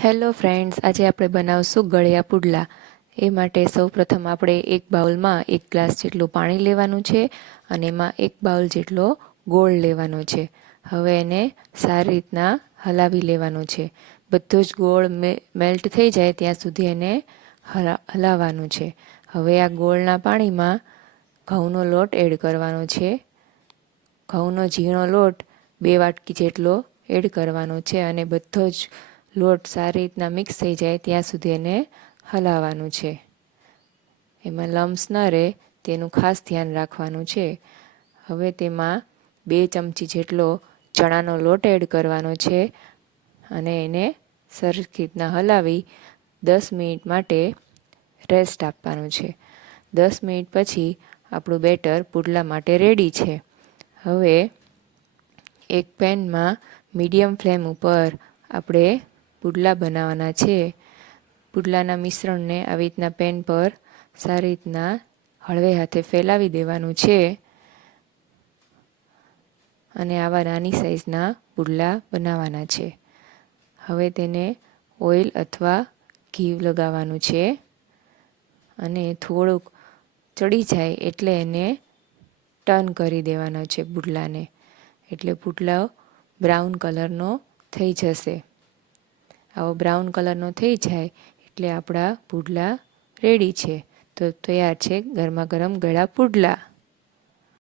Hello friends, આજે આપણે બનાવશું ગળ્યા પુડલા. એ માટે સૌપ્રથમ આપણે એક બાઉલમાં 1 ગ્લાસ જેટલું પાણી લેવાનું છે અને એમાં 1 બાઉલ જેટલો ગોળ લેવાનો છે. હવે એને સારી રીતના હલાવી લેવાનું છે. બધો જ ગોળ મેલ્ટ થઈ જાય ત્યાં સુધી એને હલાવવાનું છે. હવે આ ગોળના પાણીમાં ઘઉંનો લોટ એડ કરવાનો છે. ઘઉંનો ઝીણો લોટ 2 વાટકી જેટલો એડ કરવાનો છે અને બધો જ લોટ સારી રીતના મિક્સ થઈ જાય ત્યાં સુધી એને હલાવવાનું છે. એમાં લમ્સ ન રહે તેનું ખાસ ધ્યાન રાખવાનું છે. હવે તેમાં 2 ચમચી જેટલો ચણાનો લોટ એડ કરવાનો છે અને એને સરખી રીતના હલાવી 10 મિનિટ માટે રેસ્ટ આપવાનું છે. 10 મિનિટ પછી આપણું બેટર પુડલા માટે રેડી છે. હવે એક પેનમાં મીડિયમ ફ્લેમ ઉપર આપણે પુડલા બનાવવાના છે. પુડલાના મિશ્રણને આવી રીતના પેન પર સારી રીતના હળવે હાથે ફેલાવી દેવાનું છે અને આવા નાની સાઈઝના પુડલા બનાવવાના છે. હવે તેને ઓઇલ અથવા ઘી લગાવવાનું છે અને થોડુંક ચડી જાય એટલે એને ટર્ન કરી દેવાનો છે પુડલાને, એટલે પુડલો બ્રાઉન કલરનો થઈ જશે. આવો બ્રાઉન કલરનો થઈ જાય એટલે આપણા પુડલા રેડી છે. તો તૈયાર છે ગરમા ગરમ ગળ્યા પુડલા.